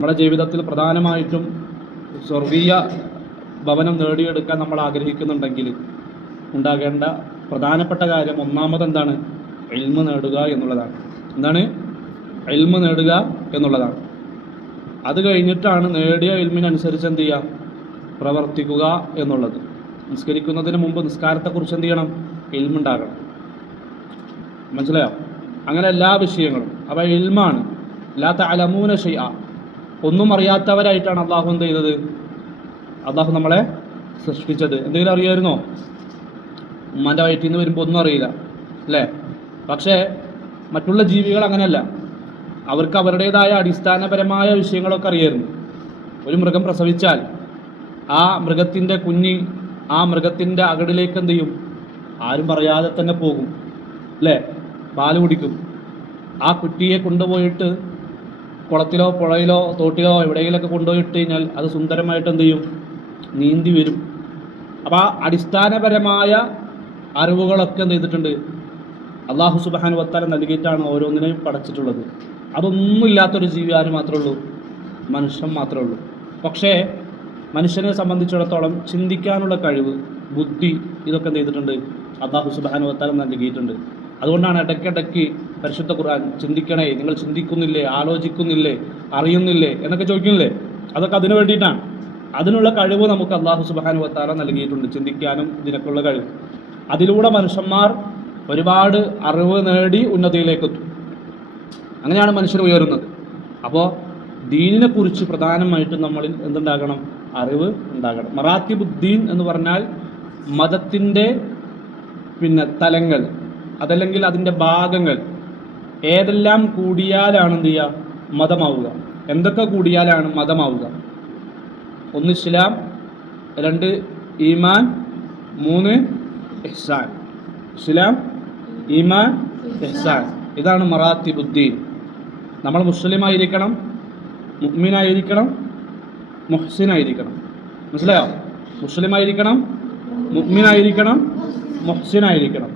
നമ്മുടെ ജീവിതത്തിൽ പ്രധാനമായിട്ടും സ്വർഗീയ ഭവനം നേടിയെടുക്കാൻ നമ്മൾ ആഗ്രഹിക്കുന്നുണ്ടെങ്കിൽ ഉണ്ടാകേണ്ട പ്രധാനപ്പെട്ട കാര്യം ഒന്നാമത് എന്താണ് എൽമ നേടുക എന്നുള്ളതാണ്. എന്താണ്? എൽമ നേടുക എന്നുള്ളതാണ്. അത് കഴിഞ്ഞിട്ടാണ് നേടിയ എൽമിനനുസരിച്ച് എന്ത് ചെയ്യുക? പ്രവർത്തിക്കുക എന്നുള്ളത്. നിസ്കരിക്കുന്നതിന് മുമ്പ് നിസ്കാരത്തെക്കുറിച്ച് എന്ത് ചെയ്യണം? എൽമുണ്ടാകണം മനസ്സിലായോ? അങ്ങനെ എല്ലാ വിഷയങ്ങളും. അപ്പോൾ എൽമാണ് അല്ലാത്ത അലമൂന ഷെയ്യ ഒന്നും അറിയാത്തവരായിട്ടാണ് അള്ളാഹു എന്ത് ചെയ്തത്? അള്ളാഹു നമ്മളെ സൃഷ്ടിച്ചത്. എന്തെങ്കിലും അറിയായിരുന്നോ? ഉമ്മാന്റെ വയറ്റിൽ നിന്ന് വരുമ്പോൾ ഒന്നും അറിയില്ല അല്ലേ? പക്ഷേ മറ്റുള്ള ജീവികൾ അങ്ങനെയല്ല. അവർക്ക് അവരുടേതായ അടിസ്ഥാനപരമായ വിഷയങ്ങളൊക്കെ അറിയായിരുന്നു. ഒരു മൃഗം പ്രസവിച്ചാൽ ആ മൃഗത്തിന്റെ കുഞ്ഞ് ആ മൃഗത്തിന്റെ അകടിലേക്ക് എന്ത് ചെയ്യും? ആരും പറയാതെ തന്നെ പോകും അല്ലേ? പാൽ കുടിക്കും. ആ കുട്ടിയെ കൊണ്ടുപോയിട്ട് കുളത്തിലോ പുഴയിലോ തോട്ടിലോ എവിടെയെങ്കിലൊക്കെ കൊണ്ടുപോയി ഇട്ട് കഴിഞ്ഞാൽ അത് സുന്ദരമായിട്ട് എന്ത് ചെയ്യും? നീന്തി വരും. അപ്പോൾ ആ അടിസ്ഥാനപരമായ അറിവുകളൊക്കെ എന്ത് ചെയ്തിട്ടുണ്ട്? അള്ളാഹു സുബാൻ വത്താല നൽകിയിട്ടാണ് ഓരോന്നിനെയും പഠിച്ചിട്ടുള്ളത് അതൊന്നും ഇല്ലാത്തൊരു ജീവി ആര് മാത്രമേ ഉള്ളൂ? മനുഷ്യൻ മാത്രമേ ഉള്ളൂ. പക്ഷേ മനുഷ്യനെ സംബന്ധിച്ചിടത്തോളം ചിന്തിക്കാനുള്ള കഴിവ് ബുദ്ധി ഇതൊക്കെ എന്ത് ചെയ്തിട്ടുണ്ട്? അള്ളാഹു സുബാൻ വത്താല നൽകിയിട്ടുണ്ട്. അതുകൊണ്ടാണ് ഇടയ്ക്കിടയ്ക്ക് പരിശുദ്ധ ഖുർആൻ ചിന്തിക്കണേ നിങ്ങൾ ചിന്തിക്കുന്നില്ലേ ആലോചിക്കുന്നില്ലേ അറിയുന്നില്ലേ എന്നൊക്കെ ചോദിക്കുന്നില്ലേ? അതൊക്കെ അതിനു വേണ്ടിയിട്ടാണ്. അതിനുള്ള കഴിവ് നമുക്ക് അള്ളാഹു സുബാനു വത്താല നൽകിയിട്ടുണ്ട്. ചിന്തിക്കാനും ഇതിനൊക്കെയുള്ള കഴിവ്. അതിലൂടെ മനുഷ്യന്മാർ ഒരുപാട് അറിവ് നേടി ഉന്നതിയിലേക്ക് എത്തും അങ്ങനെയാണ് മനുഷ്യൻ ഉയരുന്നത്. അപ്പോൾ ദീനിനെ കുറിച്ച് പ്രധാനമായിട്ടും നമ്മളിൽ എന്തുണ്ടാകണം? അറിവ് ഉണ്ടാകണം. മറാത്തി ബുദ്ദീൻ എന്ന് പറഞ്ഞാൽ മതത്തിന്റെ പിന്നെ തലങ്ങൾ അതല്ലെങ്കിൽ അതിന്റെ ഭാഗങ്ങൾ ഏതെല്ലാം കൂടിയാലാണ് എന്ത് ചെയ്യുക? മതമാവുക. എന്തൊക്കെ കൂടിയാലാണ് മതമാവുക? ഒന്ന് ഇസ്ലാം രണ്ട് ഈമാൻ മൂന്ന് ഇഹ്സാൻ. ഇസ്ലാം ഈമാൻ ഇഹ്സാൻ. ഇതാണ് മറാത്തി ബുദ്ധി നമ്മൾ മുസ്ലിമായിരിക്കണം മുഹ്മിനായിരിക്കണം മുഹ്സിനായിരിക്കണം. മനസ്സിലായോ? മുസ്ലിമായിരിക്കണം മുഹ്മിനായിരിക്കണം മുഹ്സിനായിരിക്കണം.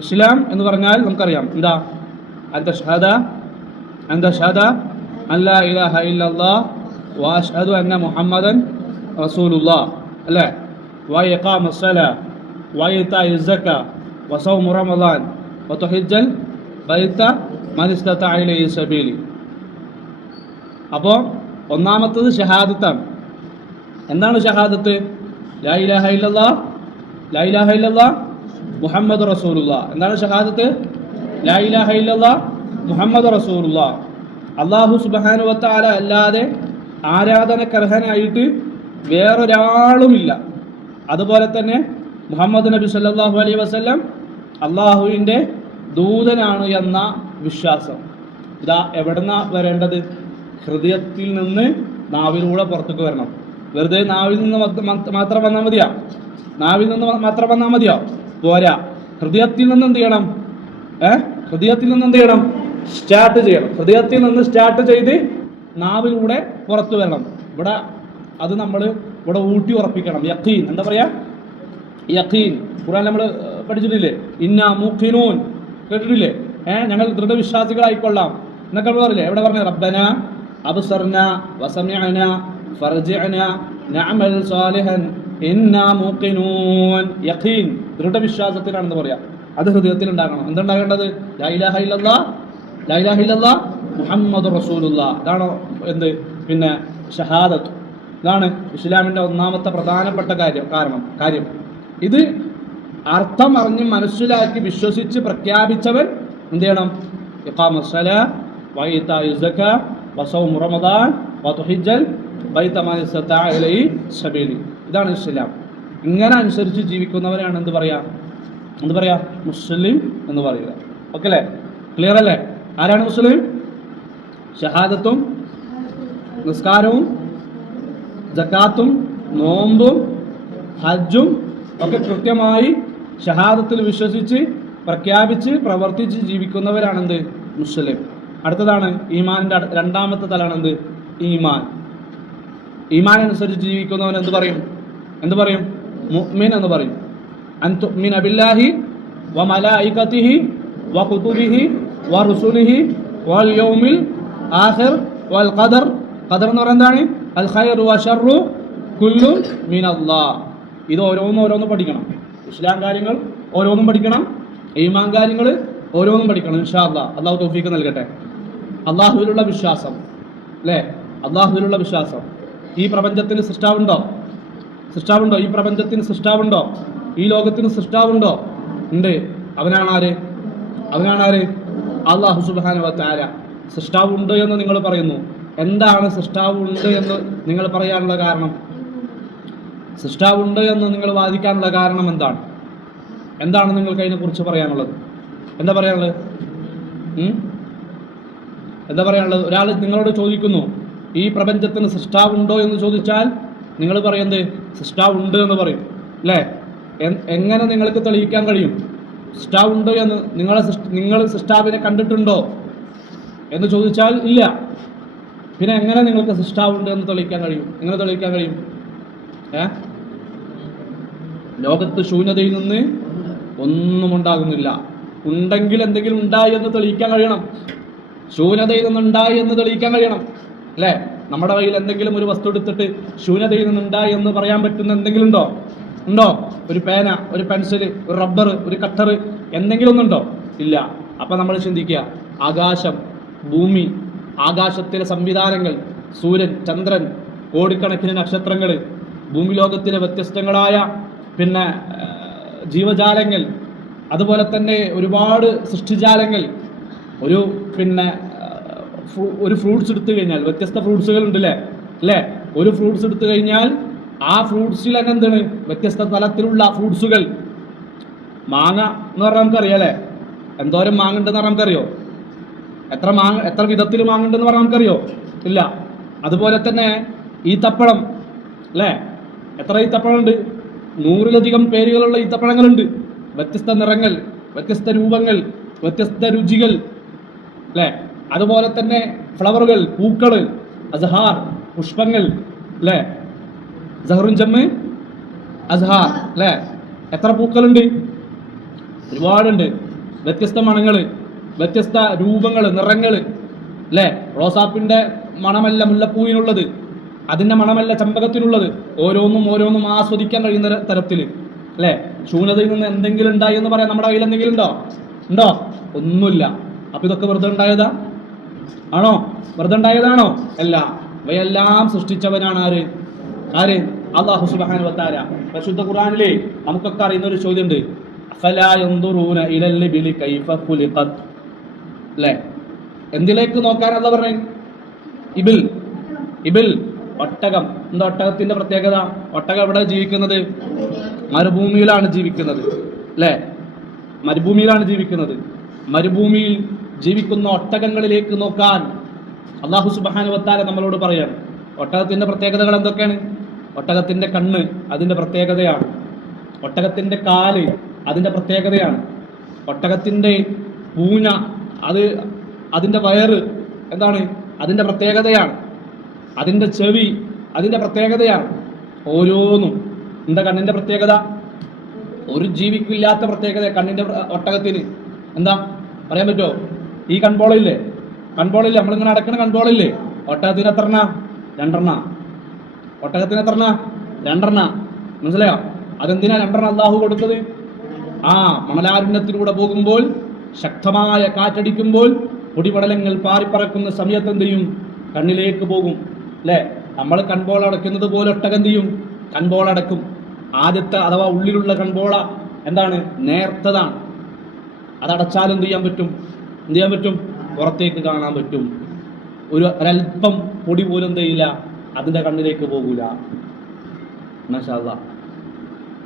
ഇസ്ലാം എന്ന് പറഞ്ഞാൽ നമുക്കറിയാം. എന്താ? അന്ത ഷഹദ അന്ത ഷഹദ അല്ല ഇലാഹ ഇല്ലല്ലാ വാഷ്ഹദു അന്ന മുഹമ്മദൻ റസൂലുല്ലാ അല്ലേ വയഖാമ الصلاة وإيتاء الزكاة وصوم رمضان وتحج البيت من استطاع إليه سبيل അപ്പോൾ ഒന്നാമത്തത് ഷഹാദത്താണ് എന്താണ് ഷഹാദത്ത് ലാ ഇലാഹ ഇല്ലല്ലാ ലാ ഇലാഹ ഇല്ലല്ലാ മുഹമ്മദ് റസൂലുള്ള എന്താണ് ഷഹാദത്ത് മുഹമ്മദ് റസൂറുള്ള അള്ളാഹു സുബാനു വത്താല അല്ലാതെ ആരാധനക്കർഹനായിട്ട് വേറൊരാളുമില്ല. അതുപോലെ തന്നെ മുഹമ്മദ് നബി സല്ലാഹു അലൈഹി വസല്ലം അള്ളാഹുവിന്റെ ദൂതനാണ് എന്ന വിശ്വാസം. ഇതാ എവിടുന്ന വരേണ്ടത്? ഹൃദയത്തിൽ നിന്ന് നാവിലൂടെ പുറത്തേക്ക് വരണം. വെറുതെ നാവിൽ നിന്ന് മാത്രം വന്നാൽ മതിയാ? നാവിൽ നിന്ന് മാത്രം വന്നാൽ മതിയോ? പോരാ. ഹൃദയത്തിൽ നിന്ന് എന്ത് ചെയ്യണം? ഏ? ഹൃദയത്തിൽ നിന്ന് എന്ത് ചെയ്യണം? സ്റ്റാർട്ട് ചെയ്യണം. ഹൃദയത്തിൽ നിന്ന് സ്റ്റാർട്ട് ചെയ്ത് നാവിലൂടെ പുറത്തു വരണം. ഇവിടെ അത് നമ്മൾ ഇവിടെ ഊട്ടി ഉറപ്പിക്കണം. യഖീൻ. എന്താ പറയാ? യഖീൻ. ഖുറാൻ നമ്മൾ പഠിച്ചിട്ടില്ലേ? ഇന്ന മുഖിനൂൻ. കേട്ടിട്ടില്ലേ? ഏഹ് ഞങ്ങൾ ദൃഢവിശ്വാസികളായിക്കൊള്ളാം. എന്നൊക്കെ നമ്മൾ പറയില്ലേ എവിടെ പറഞ്ഞ റബ്ബന അബ്സർന വസമ്യന ഫർജന നഅമൽ സാലിഹൻ. യഖീൻ. ദൃഢവിശ്വാസത്തിലാണെന്ന് പറയാം. അത് ഹൃദയത്തിൽ ഉണ്ടാകണം എന്തുണ്ടാകേണ്ടത് മുഹമ്മദ് റസൂലുള്ള ഇതാണ് എന്ത്? പിന്നെ ഷഹാദത്ത്. ഇതാണ് ഇസ്ലാമിന്റെ ഒന്നാമത്തെ പ്രധാനപ്പെട്ട കാര്യം കാരണം കാര്യം. ഇത് അർത്ഥം അറിഞ്ഞ് മനസ്സിലാക്കി വിശ്വസിച്ച് പ്രഖ്യാപിച്ചവൻ എന്ത് ചെയ്യണം? വസൗം റമദാൻ വതുഹിജ്ജൽ ബൈത മൻ ഇസ്തതാഅ സബീലി. ഇതാണ് ഇസ്ലാം. ഇങ്ങനെ അനുസരിച്ച് ജീവിക്കുന്നവരാണ് എന്ത് പറയാ? എന്ത് പറയാ? മുസ്ലിം എന്ന് പറയുക. ഓക്കെ അല്ലേ ക്ലിയർ അല്ലേ? ആരാണ് മുസ്ലിം? ഷഹാദത്തും നിസ്കാരവും ജക്കാത്തും നോമ്പും ഹജ്ജും ഒക്കെ കൃത്യമായി ഷഹാദത്തിൽ വിശ്വസിച്ച് പ്രഖ്യാപിച്ച് പ്രവർത്തിച്ച് ജീവിക്കുന്നവരാണെന്ത്? മുസ്ലിം. അടുത്തതാണ് ഈമാനിന്റെ രണ്ടാമത്തെ തലാണ് തലാണെന്ത് ഈമാൻ. ഈമാൻ അനുസരിച്ച് ജീവിക്കുന്നവൻ എന്ത് പറയും? എന്ത് പറയും? മുഅ്മിൻ എന്ന് പറയും. അൻ തുഅ്മിന ബില്ലാഹി വ മലായികതിഹി വ കുതുബിഹി വ റുസുലിഹി വൽ യൗമിൽ ആഖിർ വൽ ഖദർ. ഖദർ എന്ന് പറയുന്നത് എന്താണ്? അൽ ഖൈറു വഷറു കുല്ലു മിനല്ലാ ഇത് ഓരോന്നും ഓരോന്നും പഠിക്കണം. ഇസ്ലാം കാര്യങ്ങൾ ഓരോന്നും പഠിക്കണം. ഈമാൻ കാര്യങ്ങൾ ഓരോന്നും പഠിക്കണം ഇൻഷാ അല്ലാ അള്ളാഹു തൗഫീക്ക് നൽകട്ടെ. അള്ളാഹുവിലുള്ള വിശ്വാസം. അല്ലേ? അള്ളാഹുവിലുള്ള വിശ്വാസം. ഈ പ്രപഞ്ചത്തിന് സൃഷ്ടാവുണ്ടോ? സൃഷ്ടാവുണ്ടോ? ഈ പ്രപഞ്ചത്തിന് സൃഷ്ടാവുണ്ടോ? ഈ ലോകത്തിന് സൃഷ്ടാവുണ്ടോ? ഉണ്ട്. അവനാണ് ആര്? അവനാണ് ആര്? അള്ളാഹു സുബാന താര സൃഷ്ടാവുണ്ട് എന്ന് നിങ്ങൾ പറയുന്നു. എന്താണ് സൃഷ്ടാവുണ്ട് എന്ന് നിങ്ങൾ പറയാനുള്ള കാരണം? സൃഷ്ടാവുണ്ട് എന്ന് നിങ്ങൾ വാദിക്കാനുള്ള കാരണം എന്താണ്? എന്താണ് നിങ്ങൾക്ക് അതിനെക്കുറിച്ച് പറയാനുള്ളത്? എന്താ പറയാനുള്ളത്? എന്താ പറയാനുള്ളത്? ഒരാൾ നിങ്ങളോട് ചോദിക്കുന്നു ഈ പ്രപഞ്ചത്തിന് സൃഷ്ടാവുണ്ടോ എന്ന് ചോദിച്ചാൽ നിങ്ങൾ പറയുന്നത് സൃഷ്ടാവുണ്ട് എന്ന് പറയും. അല്ലേ എങ്ങനെ നിങ്ങൾക്ക് തെളിയിക്കാൻ കഴിയും? ഉണ്ട് എന്ന് നിങ്ങളെ നിങ്ങൾ സിസ്റ്റാവിനെ കണ്ടിട്ടുണ്ടോ? എന്ന് ചോദിച്ചാൽ ഇല്ല. പിന്നെ എങ്ങനെ നിങ്ങൾക്ക് സിസ്റ്റാവ് ഉണ്ട് എന്ന് തെളിയിക്കാൻ കഴിയും? എങ്ങനെ തെളിയിക്കാൻ കഴിയും? ഏ? ലോകത്ത് ശൂന്യതയിൽ നിന്ന് ഒന്നും ഉണ്ടാകുന്നില്ല. ഉണ്ടെങ്കിൽ എന്തെങ്കിലും ഉണ്ടായി എന്ന് തെളിയിക്കാൻ കഴിയണം. ശൂന്യതയിൽ നിന്നുണ്ടായി എന്ന് തെളിയിക്കാൻ കഴിയണം. അല്ലേ നമ്മുടെ കയ്യിൽ എന്തെങ്കിലും ഒരു വസ്തു എടുത്തിട്ട് ശൂന്യതയിൽ നിന്നുണ്ടായി എന്ന് പറയാൻ പറ്റുന്ന എന്തെങ്കിലും ഉണ്ടോ? ഉണ്ടോ? ഒരു പേന ഒരു പെൻസിൽ ഒരു റബ്ബർ ഒരു കട്ടർ എന്തെങ്കിലും ഒന്നുണ്ടോ ഇല്ല. അപ്പൊ നമ്മൾ ചിന്തിക്കുക ആകാശം ഭൂമി ആകാശത്തിലെ സംവിധാനങ്ങൾ സൂര്യൻ ചന്ദ്രൻ കോടിക്കണക്കിന് നക്ഷത്രങ്ങൾ ഭൂമി ലോകത്തിലെ വ്യത്യസ്തങ്ങളായ പിന്നെ ജീവജാലങ്ങൾ അതുപോലെ തന്നെ ഒരുപാട് സൃഷ്ടിജാലങ്ങൾ ഒരു പിന്നെ ഒരു ഫ്രൂട്ട്സ് എടുത്തു കഴിഞ്ഞാൽ വ്യത്യസ്ത ഫ്രൂട്ട്സുകൾ ഉണ്ട് അല്ലേ? ഒരു ഫ്രൂട്ട്സ് എടുത്തു കഴിഞ്ഞാൽ ആ ഫ്രൂട്ട്സിൽ തന്നെ എന്താണ്? വ്യത്യസ്ത തലത്തിലുള്ള ഫ്രൂട്ട്സുകൾ. മാങ്ങ എന്ന് പറഞ്ഞാൽ നമുക്കറിയാം അല്ലേ എന്തോരം മാങ്ങ ഉണ്ടെന്ന് പറഞ്ഞാൽ നമുക്കറിയോ? എത്ര മാങ്ങ എത്ര വിധത്തിൽ മാങ്ങ ഉണ്ടെന്ന് പറഞ്ഞാൽ നമുക്കറിയോ? ഇല്ല. അതുപോലെ തന്നെ ഈ ഈത്തപ്പഴം അല്ലേ? എത്ര ഈത്തപ്പഴമുണ്ട്? നൂറിലധികം പേരുകളുള്ള ഈത്തപ്പഴങ്ങളുണ്ട്. വ്യത്യസ്ത നിറങ്ങൾ വ്യത്യസ്ത രൂപങ്ങൾ വ്യത്യസ്ത രുചികൾ അല്ലേ? അതുപോലെ തന്നെ ഫ്ലവറുകൾ പൂക്കൾ അസഹാർ പുഷ്പങ്ങൾ അല്ലേ? സഹറും ജമ്മ് അസഹാർ അല്ലേ? എത്ര പൂക്കളുണ്ട്? ഒരുപാടുണ്ട്. വ്യത്യസ്ത മണങ്ങൾ വ്യത്യസ്ത രൂപങ്ങൾ നിറങ്ങൾ അല്ലേ? റോസാപ്പിന്റെ മണമല്ല മുല്ലപ്പൂവിനുള്ളത്. അതിന്റെ മണമല്ല ചമ്പകത്തിനുള്ളത്. ഓരോന്നും ഓരോന്നും ആസ്വദിക്കാൻ കഴിയുന്ന തരത്തിൽ അല്ലേ? ശൂന്യതയിൽ നിന്ന് എന്തെങ്കിലും ഉണ്ടായി എന്ന് പറയാൻ നമ്മുടെ കയ്യിൽ എന്തെങ്കിലും ഉണ്ടോ? ഉണ്ടോ? ഒന്നുമില്ല. അപ്പൊ ഇതൊക്കെ വെറുതെ ഉണ്ടായതാ? ആണോ? വെറുതെ ഉണ്ടായതാണോ അല്ല. ഇവയെല്ലാം സൃഷ്ടിച്ചവനാണ് ആര്? ആര്? അള്ളാഹു സുബാന വത്താര പരിശുദ്ധ ഖുർആനിലെ നമുക്കൊക്കെ അറിയുന്ന ഒരു ചോദ്യമുണ്ട്. അല്ലേ? എന്തിലേക്ക് നോക്കാൻ അല്ല പറഞ്ഞു? ഇബിൽ. ഇബിൽ. ഒട്ടകം. എന്താ ഒട്ടകത്തിന്റെ പ്രത്യേകത? ഒട്ടകം എവിടെ ജീവിക്കുന്നത്? മരുഭൂമിയിലാണ് ജീവിക്കുന്നത്. അല്ലേ? മരുഭൂമിയിലാണ് ജീവിക്കുന്നത്. മരുഭൂമിയിൽ ജീവിക്കുന്ന ഒട്ടകങ്ങളിലേക്ക് നോക്കാൻ അള്ളാഹു സുബാനുവത്താല നമ്മളോട് പറയാണ്. ഒട്ടകത്തിന്റെ പ്രത്യേകതകൾ എന്തൊക്കെയാണ്? ഒട്ടകത്തിന്റെ കണ്ണ് അതിന്റെ പ്രത്യേകതയാണ്. ഒട്ടകത്തിന്റെ കാൽ അതിന്റെ പ്രത്യേകതയാണ്. ഒട്ടകത്തിന്റെ പൂന അത് അതിന്റെ വയറ് എന്താണ്? അതിന്റെ പ്രത്യേകതയാണ്. അതിന്റെ ചെവി അതിന്റെ പ്രത്യേകതയാണ്. ഓരോന്നും. എന്താ കണ്ണിന്റെ പ്രത്യേകത? ഒരു ജീവിക്കില്ലാത്ത പ്രത്യേകത കണ്ണിന്റെ പ്ര- ഒട്ടകത്തിന്. എന്താ? പറയാൻ പറ്റുമോ ഈ കൺപോളയില്ലേ കൺപോളില്ലേ നമ്മളിങ്ങനെ അടക്കണ കൺപോളില്ലേ ഒട്ടകത്തിന് എത്രണ രണ്ടെണ്ണ. ഒട്ടകത്തിന് എത്രണ രണ്ടെണ്ണ. മനസ്സിലായോ? അതെന്തിനാ രണ്ടെണ്ണ അള്ളാഹു കൊടുത്തത്? ആ മണലാരണ്യത്തിലൂടെ പോകുമ്പോൾ ശക്തമായ കാറ്റടിക്കുമ്പോൾ പൊടിപടലങ്ങൾ പാറിപ്പറക്കുന്ന സമയത്ത് എന്ത് ചെയ്യും? കണ്ണിലേക്ക് പോകും. അല്ലേ? നമ്മൾ കൺപോള അടയ്ക്കുന്നത് പോലെ ഒട്ടകം എന്ത് ചെയ്യും? കൺപോള അടക്കും ആദ്യത്തെ അഥവാ ഉള്ളിലുള്ള കൺപോള എന്താണ്? നേർത്തതാണ്. അതടച്ചാൽ എന്ത് ചെയ്യാൻ പറ്റും? എന്ത് ചെയ്യാൻ പറ്റും? പുറത്തേക്ക് കാണാൻ പറ്റും. ഒരു ഒരല്പം പൊടി പോലും തയ്യില്ല അതിന്റെ കണ്ണിലേക്ക് പോകൂല.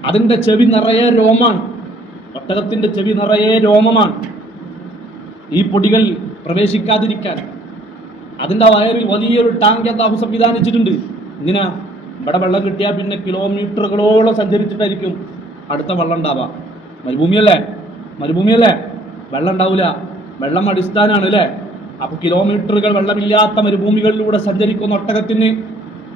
അതിന്റെ ചെവി നിറയെ രോമാണ് ഒട്ടകത്തിന്റെ ചെവി നിറയെ രോമമാണ്. ഈ പൊടികൾ പ്രവേശിക്കാതിരിക്കാൻ. അതിന്റെ വയറിൽ വലിയൊരു ടാങ്ക് അള്ളാഹു സംവിധാനിച്ചിട്ടുണ്ട് എന്തിനാ ഇവിടെ വെള്ളം കിട്ടിയാൽ പിന്നെ കിലോമീറ്ററുകളോളം സഞ്ചരിച്ചിട്ടായിരിക്കും അടുത്ത വെള്ളം ഉണ്ടാവുക. മരുഭൂമിയല്ലേ? മരുഭൂമിയല്ലേ? വെള്ളം ഉണ്ടാവില്ല വെള്ളം അടിസ്ഥാനമാണ് അല്ലേ അപ്പൊ കിലോമീറ്ററുകൾ വെള്ളമില്ലാത്ത മരുഭൂമികളിലൂടെ സഞ്ചരിക്കുന്ന ഒട്ടകത്തിന്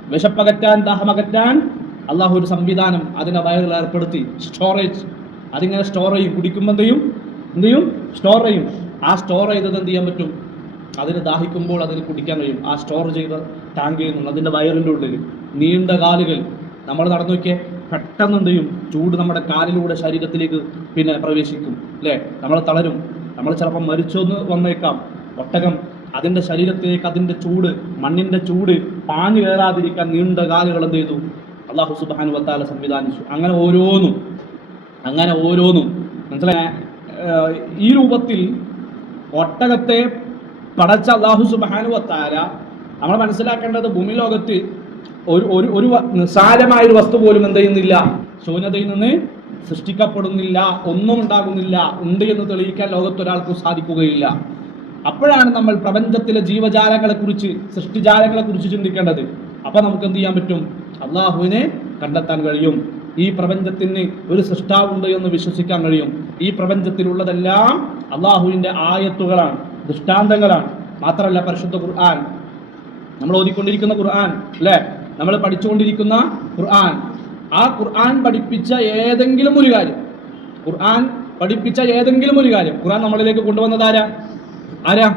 വിശപ്പകറ്റാൻ ദാഹമകറ്റാൻ അള്ളാഹു ഒരു സംവിധാനം അതിനെ വയറിൽ ഏർപ്പെടുത്തി. സ്റ്റോറേജ് അതിങ്ങനെ സ്റ്റോർ ചെയ്യും. കുടിക്കുമ്പോൾ എന്ത് ചെയ്യും? എന്ത് ചെയ്യും? സ്റ്റോർ ചെയ്യും. ആ സ്റ്റോർ ചെയ്തത് എന്ത് ചെയ്യാൻ പറ്റും? അതിന് ദാഹിക്കുമ്പോൾ അതിന് കുടിക്കാൻ കഴിയും. ആ സ്റ്റോർ ചെയ്ത ടാങ്കിൽ നിന്ന് അതിന്റെ വയറിന്റെ ഉള്ളിൽ നീണ്ട കാലുകൾ. നമ്മൾ നടന്നു നോക്കിയേ പെട്ടെന്ന് എന്ത് ചെയ്യും? ചൂട് നമ്മുടെ കാലിലൂടെ ശരീരത്തിലേക്ക് പിന്നെ പ്രവേശിക്കും. അല്ലേ? നമ്മൾ തളരും. നമ്മൾ ചിലപ്പോൾ മരിച്ചൊന്ന് വന്നേക്കാം. ഒട്ടകം അതിന്റെ ശരീരത്തിലേക്ക് അതിന്റെ ചൂട് മണ്ണിന്റെ ചൂട് പാഞ്ഞു കയറാതിരിക്കാൻ നീണ്ട കാലുകൾ എന്ത് ചെയ്തു? അള്ളാഹു സുബാനു വത്താല സംവിധാനിച്ചു. അങ്ങനെ ഓരോന്നും അങ്ങനെ ഓരോന്നും. മനസ്സിലായ? ഈ രൂപത്തിൽ ഒട്ടകത്തെ പടച്ച അള്ളാഹു സുബാനു വത്താല നമ്മൾ മനസ്സിലാക്കേണ്ടത് ഭൂമി ലോകത്ത് ഒരു ഒരു ഒരു വ- നിസ്സാരമായ ഒരു വസ്തു പോലും എന്ത് ചെയ്യുന്നില്ല? ശൂന്യതയിൽ നിന്ന് സൃഷ്ടിക്കപ്പെടുന്നില്ല ഒന്നും ഉണ്ടാകുന്നില്ല ഉണ്ട് എന്ന് തെളിയിക്കാൻ ലോകത്തൊരാൾക്കും സാധിക്കുകയില്ല. അപ്പോഴാണ് നമ്മൾ പ്രപഞ്ചത്തിലെ ജീവജാലങ്ങളെ കുറിച്ച് സൃഷ്ടിജാലങ്ങളെ കുറിച്ച് ചിന്തിക്കേണ്ടത്. അപ്പൊ നമുക്ക് എന്ത് ചെയ്യാൻ പറ്റും? അള്ളാഹുവിനെ കണ്ടെത്താൻ കഴിയും. ഈ പ്രപഞ്ചത്തിന് ഒരു സൃഷ്ടാവുണ്ട് എന്ന് വിശ്വസിക്കാൻ കഴിയും. ഈ പ്രപഞ്ചത്തിലുള്ളതെല്ലാം അള്ളാഹുവിന്റെ ആയത്തുകളാണ് ദൃഷ്ടാന്തങ്ങളാണ്. മാത്രമല്ല പരിശുദ്ധ ഖുർആൻ. നമ്മൾ ഓതിക്കൊണ്ടിരിക്കുന്ന ഖുർആൻ അല്ലേ? നമ്മൾ പഠിച്ചുകൊണ്ടിരിക്കുന്ന ഖുർആൻ. ആ ഖുർആൻ പഠിപ്പിച്ച ഏതെങ്കിലും ഒരു കാര്യം. ഖുർആൻ പഠിപ്പിച്ച ഏതെങ്കിലും ഒരു കാര്യം. ഖുർആൻ നമ്മളിലേക്ക് കൊണ്ടുവന്നത് ആരാ? ആരാ?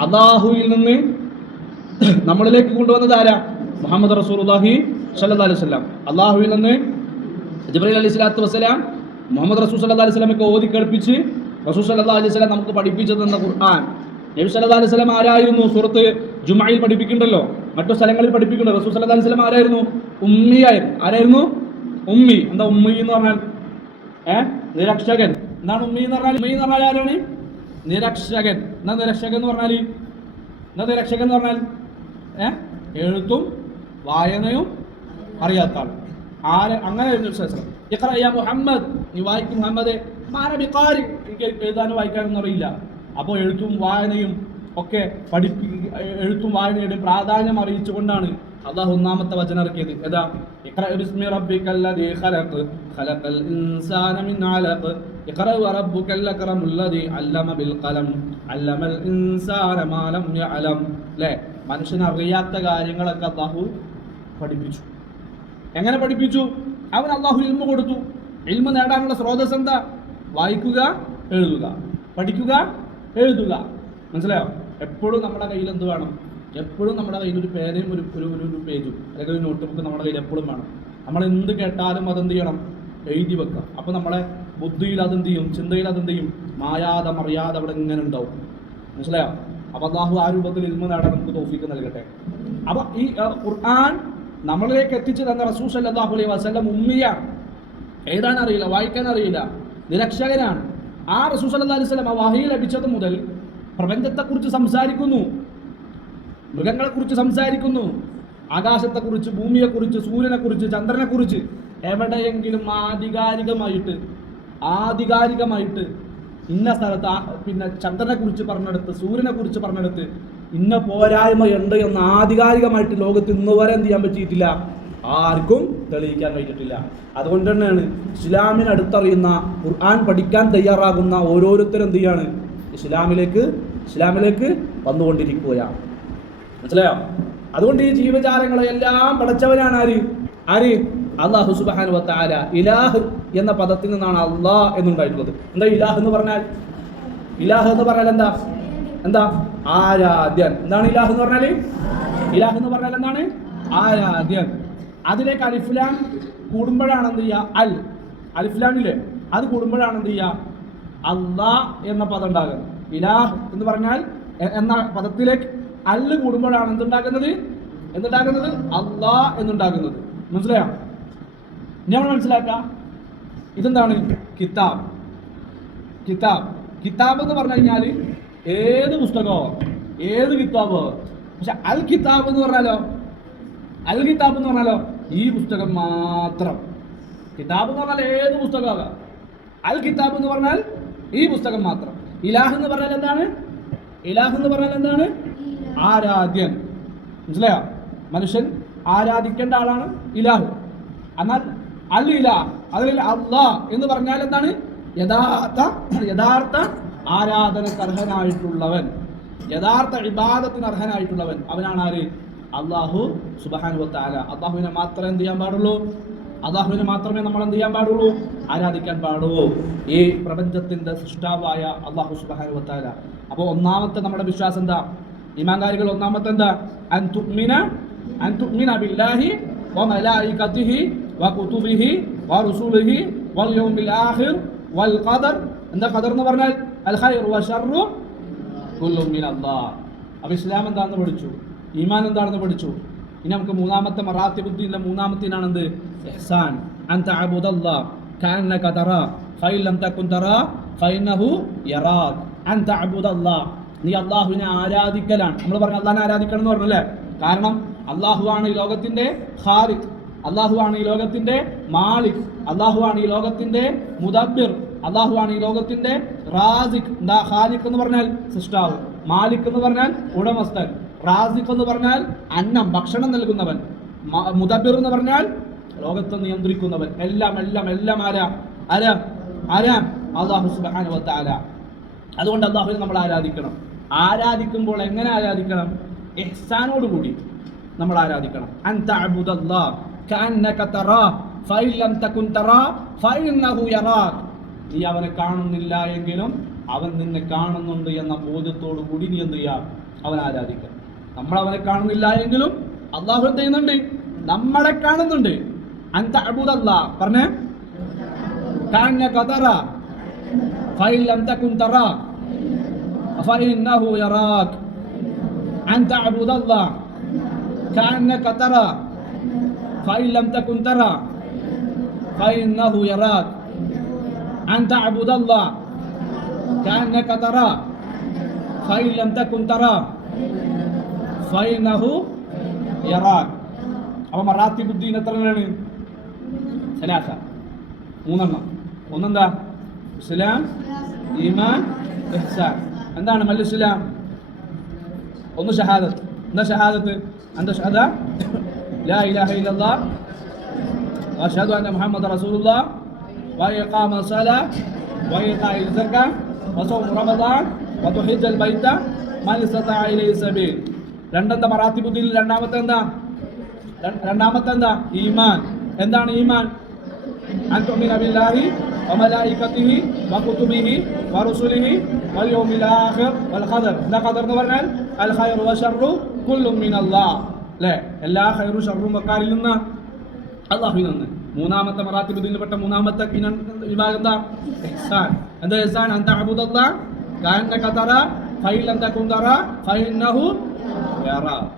അള്ളാഹുവിൽ നിന്ന് നമ്മളിലേക്ക് കൊണ്ടുവന്നത് ആരാ? മുഹമ്മദ് റസൂലുള്ളാഹി സല്ലാ അലൈഹി സ്വലാം അള്ളാഹുവിൽ നിന്ന് ജിബ്രീൽ അലൈഹി സ്വലാത്തു വസ്സലാം മുഹമ്മദ് റസൂൽ സല്ലാ അലൈഹി സ്വലാമൊക്കെ ഓതി കേൾപ്പിച്ച് റസൂൽ സല്ലാ അലൈഹി സ്വലാം നമുക്ക് പഠിപ്പിച്ചത് എന്ന ഖുർആൻ. നബി സല്ലാ അലൈഹി വസല്ലം ആരായിരുന്നു? സുഹൃത്ത് ജുമായിൽ പഠിപ്പിക്കുന്നുണ്ടല്ലോ. മറ്റു സ്ഥലങ്ങളിൽ പഠിപ്പിക്കുന്നുണ്ട് റസൂൽ സല്ലാ അലൈഹി വസല്ലം ആരായിരുന്നു? ഉമ്മിയായിരുന്നു. ആരായിരുന്നു? ഉമ്മി. എന്താ ഉമ്മി എന്ന് പറഞ്ഞാൽ? ഏ? നിരക്ഷകൻ. എന്താണ് ഉമ്മി എന്ന് പറഞ്ഞാൽ? ഉമ്മി എന്ന് പറഞ്ഞാൽ ആരാണ്? നിരക്ഷകൻ. എന്താ നിരക്ഷകൻ എന്ന് പറഞ്ഞാൽ? എന്താ നിരക്ഷകൻ എന്ന് പറഞ്ഞാൽ? ഏ? എഴുത്തും വായനയും അറിയാത്ത ആൾ. ആര്? അങ്ങനെ ശാസ്ത്രം ഇഖ്റ യാ മുഹമ്മദ്. നീ വായിക്കും മുഹമ്മദ്. മാനവികാരി എനിക്ക് എഴുതാനും വായിക്കാനൊന്നും അറിയില്ല. അപ്പോൾ എഴുത്തും വായനയും ഒക്കെ പഠിപ്പി എഴുത്തും വായനയുടെ പ്രാധാന്യം അറിയിച്ചുകൊണ്ടാണ് അള്ളാഹു ഒന്നാമത്തെ വചനം ഇറക്കിയത് ഏതാ? ഇഖ്റ ബിസ്മി റബ്ബിക്കല്ലദീ ഖലഖ്. ഖലഖൽ ഇൻസാന മിൻ അലഖ്. ഇഖ്റ വറബ്ബുക്കൽ അക്രമുല്ലദീ അല്ലമ ബിൽ ഖലം. അല്ലമൽ ഇൻസാന മാ ലം യഅലം. ല്ലേ? മനുഷ്യൻ അറിയാത്ത കാര്യങ്ങളൊക്കെ അള്ളാഹു പഠിപ്പിച്ചു. എങ്ങനെ പഠിപ്പിച്ചു? അവൻ അള്ളാഹു ഇൽമ കൊടുത്തു. ഇൽമ നേടാനുള്ള സ്രോതസ് എന്താ? വായിക്കുക എഴുതുക. പഠിക്കുക എഴുതുക. മനസ്സിലായോ? എപ്പോഴും നമ്മുടെ കയ്യിൽ എന്ത് വേണം? എപ്പോഴും നമ്മുടെ കയ്യിൽ ഒരു പേനയും ഒരു ഒരു ഒരു- പേജും അല്ലെങ്കിൽ ഒരു നോട്ട് ബുക്ക് നമ്മുടെ കയ്യിൽ എപ്പോഴും വേണം. നമ്മൾ എന്ത് കേട്ടാലും അതെന്ത് ചെയ്യണം? എഴുതി വെക്കുക. അപ്പോൾ നമ്മളെ ബുദ്ധിയിൽ അതെന്ത് ചെയ്യും? ചിന്തയിൽ അതെന്ത് ചെയ്യും? മായാതെ മറിയാതെ അവിടെ ഇങ്ങനെ ഉണ്ടാവും. മനസ്സിലായോ? അപ്പോൾ അള്ളാഹു ആ രൂപത്തിൽ ഇൽമ നേടാൻ നമുക്ക് തോഫിക്ക് നൽകട്ടെ. അപ്പോൾ ഈ ഖുർആൻ നമ്മളിലേക്ക് എത്തിച്ചു തന്ന റസൂൽ സല്ലല്ലാഹു അലൈഹി വസല്ലം ഉമ്മിയാണ്. എഴുതാൻ അറിയില്ല? വായിക്കാൻ അറിയില്ല. നിരക്ഷകനാണ്. ആ റസൂൽ സല്ലല്ലാഹു അലൈഹി ആ വഹി ലഭിച്ചത് മുതൽ പ്രപഞ്ചത്തെക്കുറിച്ച് സംസാരിക്കുന്നു. മൃഗങ്ങളെക്കുറിച്ച് സംസാരിക്കുന്നു. ആകാശത്തെക്കുറിച്ച് ഭൂമിയെക്കുറിച്ച് സൂര്യനെക്കുറിച്ച് ചന്ദ്രനെക്കുറിച്ച് എവിടെയെങ്കിലും ആധികാരികമായിട്ട് ആധികാരികമായിട്ട് ഇന്ന സ്ഥലത്ത് പിന്നെ ചന്ദ്രനെ കുറിച്ച് പറഞ്ഞെടുത്ത് സൂര്യനെ കുറിച്ച് പറഞ്ഞെടുത്ത് ഇന്ന പോരായ്മയുണ്ട് എന്ന് ആധികാരികമായിട്ട് ലോകത്ത് ഇന്ന് വരെ എന്ത് ചെയ്യാൻ പറ്റിയിട്ടില്ല. ആർക്കും തെളിയിക്കാൻ കഴിഞ്ഞിട്ടില്ല. അതുകൊണ്ട് തന്നെയാണ് ഇസ്ലാമിന് അടുത്തറിയുന്ന ഖുർആൻ പഠിക്കാൻ തയ്യാറാകുന്ന ഓരോരുത്തരും എന്ത് ചെയ്യാണ്? ഇസ്ലാമിലേക്ക് ഇസ്ലാമിലേക്ക് വന്നുകൊണ്ടിരിക്കുകയാണ്. മനസ്സിലായോ? അതുകൊണ്ട് ഈ ജീവജാലങ്ങളെ എല്ലാം പടച്ചവനാണ് ആര്? ആര്? അള്ളാഹു സുബാനു വത്താല ഇലാഹ് എന്ന പദത്തിൽ നിന്നാണ് അള്ളാഹ് എന്നുണ്ടായിട്ടുള്ളത്. എന്താ ഇലാഹ് എന്ന് പറഞ്ഞാൽ? ഇലാഹ് എന്ന് പറഞ്ഞാൽ എന്താ? എന്താ? ആരാധ്യൻ. എന്താണ് ഇലാഹ് എന്ന് പറഞ്ഞാൽ ഇലാഹ് എന്ന് പറഞ്ഞാൽ എന്താണ്? ആരാധ്യൻ. അതിലേക്ക് അലിഫ്ലാം കൂടുമ്പോഴാണ് എന്ത് ചെയ്യുക? അൽ. അലിഫ്ലാമില്ലേ അത് കൂടുമ്പോഴാണ് എന്ത് ചെയ്യുക? അള്ളാ എന്ന പദം ഉണ്ടാകുന്നത് ഇലാഹ് എന്ന് പറഞ്ഞാൽ എന്ന പദത്തിലേക്ക് അല്ല് കൂടുമ്പോഴാണ് എന്തുണ്ടാക്കുന്നത് എന്തുണ്ടാക്കുന്നത് അള്ളാ എന്നുണ്ടാക്കുന്നത് മനസ്സിലായോ? ഞാൻ മനസ്സിലാക്കാം ഇതെന്താണ്? കിതാബ്. കിതാബ്. കിതാബ് എന്ന് പറഞ്ഞു കഴിഞ്ഞാൽ ഏത് പുസ്തകമോ ഏത് കിതാബോ. പക്ഷെ അൽ കിതാബ് എന്ന് പറഞ്ഞാലോ? അൽ കിതാബ് എന്ന് പറഞ്ഞാലോ? ഈ പുസ്തകം മാത്രം. കിതാബ് എന്ന് പറഞ്ഞാൽ ഏത് പുസ്തകമാകാം? അൽ കിതാബ് എന്ന് പറഞ്ഞാൽ ഈ പുസ്തകം മാത്രം. ഇലാഹ് എന്ന് പറഞ്ഞാൽ എന്താണ്? ഇലാഹ് എന്ന് പറഞ്ഞാൽ എന്താണ്? ആരാധ്യൻ. മനസ്സിലായോ? മനുഷ്യൻ ആരാധിക്കേണ്ട ആളാണ് ഇലാഹ്. എന്നാൽ അൽ ഇലാ അതിൽ അള്ളാ എന്ന് പറഞ്ഞാൽ എന്താണ്? യഥാർത്ഥ യഥാർത്ഥ ആരാധനക്ക് അർഹനായിട്ടുള്ളവൻ. യഥാർത്ഥ വിവാദത്തിന് അർഹനായിട്ടുള്ളവൻ. അവനാണ് ആര്? അള്ളാഹു സുബാനു താല അള്ളാഹുവിനെ മാത്രമേ എന്ത് ചെയ്യാൻ പാടുള്ളൂ? അള്ളാഹുവിനെ മാത്രമേ നമ്മൾ എന്ത് ചെയ്യാൻ പാടുള്ളൂ? ആരാധിക്കാൻ പാടുള്ളൂ. ഈ പ്രപഞ്ചത്തിന്റെ സൃഷ്ടാവായ അള്ളാഹു സുബാനു താല അപ്പോൾ ഒന്നാമത്തെ നമ്മുടെ വിശ്വാസം എന്താ? ഈമാൻകാരികൾ ഒന്നാമത്തെ എന്താ അൻ തുക്മിന അൻ തുക്മിന ബില്ലാഹി വമലായികതിഹി വകുതുബിഹി വറുസുലിഹി വൽ യൗമിൽ ആഖിർ വൽ ഖദർ. എന്താ ഖദർ എന്ന് പറഞ്ഞാൽ? അൽ ഖൈർ വശർറു കുല്ലും മിനല്ലാഹ് അപ്പോൾ ഇസ്ലാം എന്താണെന്ന് പഠിച്ചു? ഈമാൻ എന്താണെന്ന് പഠിച്ചു? ഇനി നമുക്ക് മൂന്നാമത്തെ മറാത്തി ബുദ്ധിയിലെ മൂന്നാമത്തേനാണെന്ത്? ഇഹ്സാൻ അൻ തഅബുദല്ലാഹ് കഅന്നക തറാ. ഫൈൻ ലം തകുൻ തറാ. ഫൈനഹു യറാക് അൻ തഅബുദല്ലാഹ് നീ അള്ളാഹുവിനെ ആരാധിക്കലാണ്. നമ്മൾ പറഞ്ഞു അള്ളാഹിനെ ആരാധിക്കണം എന്ന് പറഞ്ഞല്ലേ? കാരണം അള്ളാഹുവാണ് ഈ ലോകത്തിന്റെ ഹാരിഖ് അള്ളാഹുവാണ് ഈ ലോകത്തിന്റെ മാലിക് അള്ളാഹുവാണ് ഈ ലോകത്തിന്റെ മുദബിർ അള്ളാഹുവാണ് ഈ ലോകത്തിന്റെ റാസിഖ്. എന്താ ഹാലിഖ് എന്ന് പറഞ്ഞാൽ? സൃഷ്ടാവ്. മാലിക് എന്ന് പറഞ്ഞാൽ ഉടമസ്ഥൻ. റാസിഖ് എന്ന് പറഞ്ഞാൽ അന്നം ഭക്ഷണം നൽകുന്നവൻ. മുദബിർ എന്ന് പറഞ്ഞാൽ ലോകത്തെ നിയന്ത്രിക്കുന്നവൻ. എല്ലാം എല്ലാം എല്ലാം ആരാ? ആരാ? ആരാ? അള്ളാഹു തആല. അതുകൊണ്ട് അള്ളാഹുവിനെ നമ്മൾ ആരാധിക്കണം. ആരാധിക്കുമ്പോൾ എങ്ങനെ ആരാധിക്കണം? എഹ്സാനോട് കൂടി നമ്മൾ ആരാധിക്കണം. നീ അവനെ കാണുന്നില്ല എങ്കിലും അവൻ നിന്നെ കാണുന്നുണ്ട് എന്ന ബോധ്യത്തോടു കൂടി നീ എന്ത് ചെയ്യാം? അവൻ ആരാധിക്കുക നമ്മൾ അവനെ കാണുന്നില്ല എങ്കിലും അള്ളാഹു എന്ത് ചെയ്യുന്നുണ്ട്? നമ്മളെ കാണുന്നുണ്ട്. അൻത അബുദല്ല പറഞ്ഞേ. കാണ കതറ ഫൈൽ അന്ത കുന്തറ فإنه يراك أن تعبد الله كأنك ترى فإن لم تكن ترى فإنه يراك أن تعبد الله كأنك ترى فإن لم تكن ترى فإنه يراك അപ്പോൾ മറാത്തി ബുദ്ധി എത്രയാണ് സലാസ മൂന്നെണ്ണം ഒന്നെന്താ ഇസ്ലാം ഈമാൻ ഇഹ്സാൻ എന്താണ് മല്ലു ഇസ്ലാം ഒന്ന് ഷഹാദത്ത് എന്താ ഷഹാദത്ത് എന്താ ഷഹാദ ലാ ഇലാഹ ഇല്ലല്ലാ അഷ്ഹദു അന്ന മുഹമ്മദ് റസൂലുള്ളാ വയഖാമ സലാ വയഖാ സക്കാ വസൗം റമദാൻ വതുഹിജ്ജ അൽ ബൈത മൻ ഇസ്തതാ ഇലൈഹി സബീൽ രണ്ടെന്താ മറാത്തിബുദ്ദീൽ രണ്ടാമത്തെ എന്താ രണ്ടാമത്തെ എന്താ ഈമാൻ എന്താണ് ഈമാൻ أن تؤمن بالله وملائكته وكتبه ورسله واليوم الآخر والقدر എന്താ ഖദർ എന്ന് പറഞ്ഞാൽ അൽ ഖൈർ വശറു കുല്ലും മിൻ അല്ലാഹ് അല്ലേ എല്ലാ ഖൈറും ഷർറും വക്കാരിൽ നിന്ന് അള്ളാഹുവിൽ നിന്ന് മൂന്നാമത്തെ മറാത്തിബുദ്ധിയിൽപ്പെട്ട മൂന്നാമത്തെ ഇനം- വിഭാഗം എന്താ ഇഹ്സാൻ എന്താ ഇഹ്സാൻ അൻ തഅബുദല്ലാഹ് കഅന്നക തറ ഫൈൻ ലം തകുൻ തറ ഫഇന്നഹു യറാക്